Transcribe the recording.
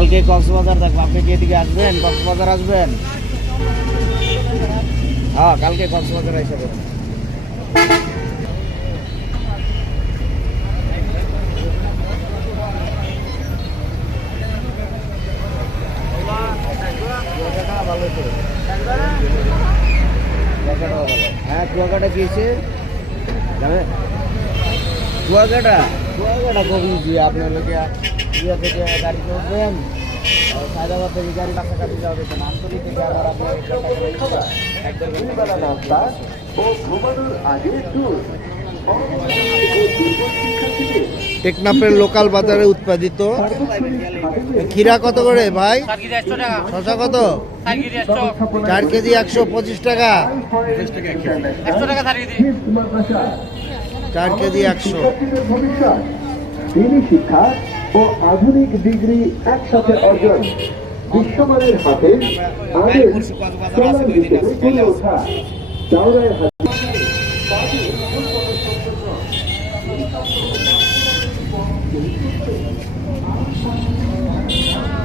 কালকে কক্সবাজার দেখব। আপনি কি এদিকে আসবেন? কক্সবাজার আসবেন? হ্যাঁ কালকে কক্সবাজার এসে হ্যাঁ কুয়াকাটা কি হয়েছে যাবে? কুয়াকাটা? কুয়াকাটা কখন জি আপনি লোকে? ইয়ে থেকে গাড়ি চলবেন সায়দাবাদ থেকে গাড়ি কাছাকাছি যাবে থেকে আবার টেকনাফের লোকাল বাজারে উৎপাদিত। খিরা কত করে ভাই? শশা কত? চার কেজি একশো পঁচিশ টাকা। চার কেজি একশো। দিনী শিক্ষা ও আধুনিক ডিগ্রি একসাথে অর্জন বিশ্বমানের হাতে আগে সোনার হিসেবে গড়ে ওঠা। চাওড়ায় হাতে